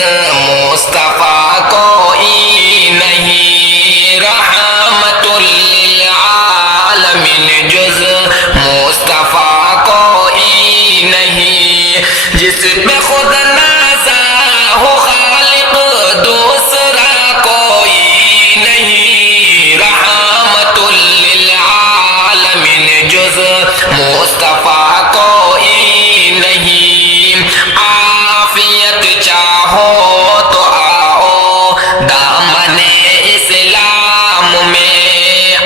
مصطفیٰ کوئی نہیں، رحمت للعالمین جز مصطفیٰ کوئی نہیں، جس پہ خود نازا ہو خالق دوسرا کوئی نہیں، رحمت للعالمین جز مصطفیٰ کوئی نہیں۔ عافیت چاہو تو آؤ دامن اسلام میں،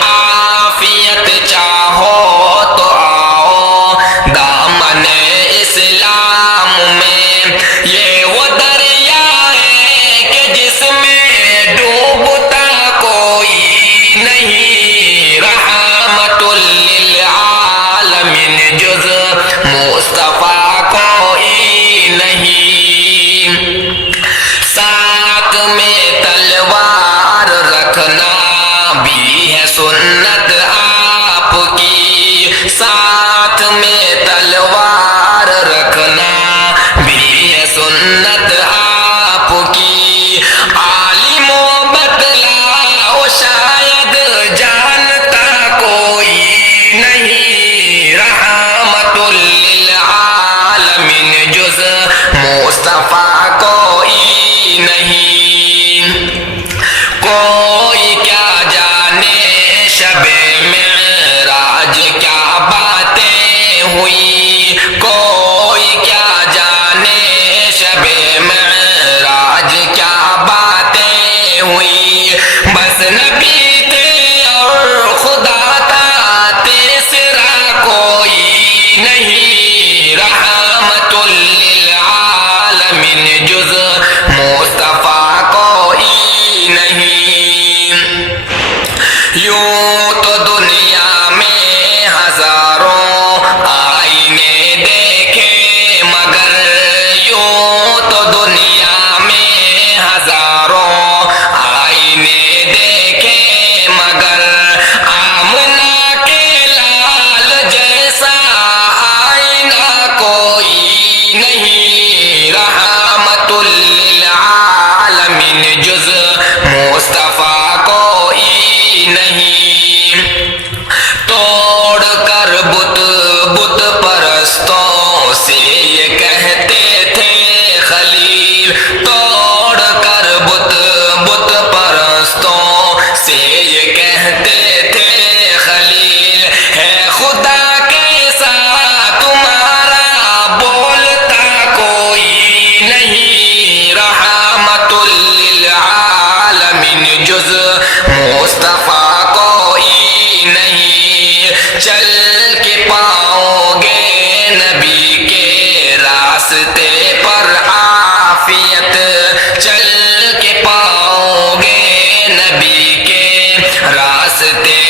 عافیت چاہو تو آؤ دامن اسلام میں، یہ وہ دریا ہے کہ جس میں ڈوبتا کوئی نہیں، رحمت للعالمین جز مصطفیٰ کوئی نہیں۔ ساتھ میں تلوار رکھنا بھی ہے سنت آپ کی، ساتھ میں تلوار رکھنا بھی ہے سنت آپ کی، عالم و بتلاؤ شاید جانتا کوئی نہیں، رحمت للعالمین جز مصطفیٰ کوئی نہیں۔ کوئی کیا جانے شب معراج کیا باتیں ہوئی، کوئی کیا جانے شب معراج کیا باتیں ہوئی، بس نبی تھے اور خدا تھا تیسرا کوئی نہیں، رحمت للعالمین جز مصطفیٰ کوئی نہیں۔ یوں تو دنیا میں ہزاروں آئینے دیکھے مگر، یوں تو دنیا میں ہزاروں آئینے دیکھے مگر، آمنہ کے لال جیسا آئینہ کوئی نہیں، رحمت للعالمین جز مصطفیٰ کوئی نہیں۔ توڑ کر بت پرستوں سے یہ کہتے تھے خلیل، توڑ کر بت پرستوں سے یہ کہتے تھے خلیل، ہے خدا کیسا تمہارا بولتا کوئی نہیں، رحمت للعالمین جز مصطفیٰ کوئی نہیں۔ چل کے پاؤ گے نبی کے راستے پر عافیت، چل کے پاؤ گے نبی کے راستے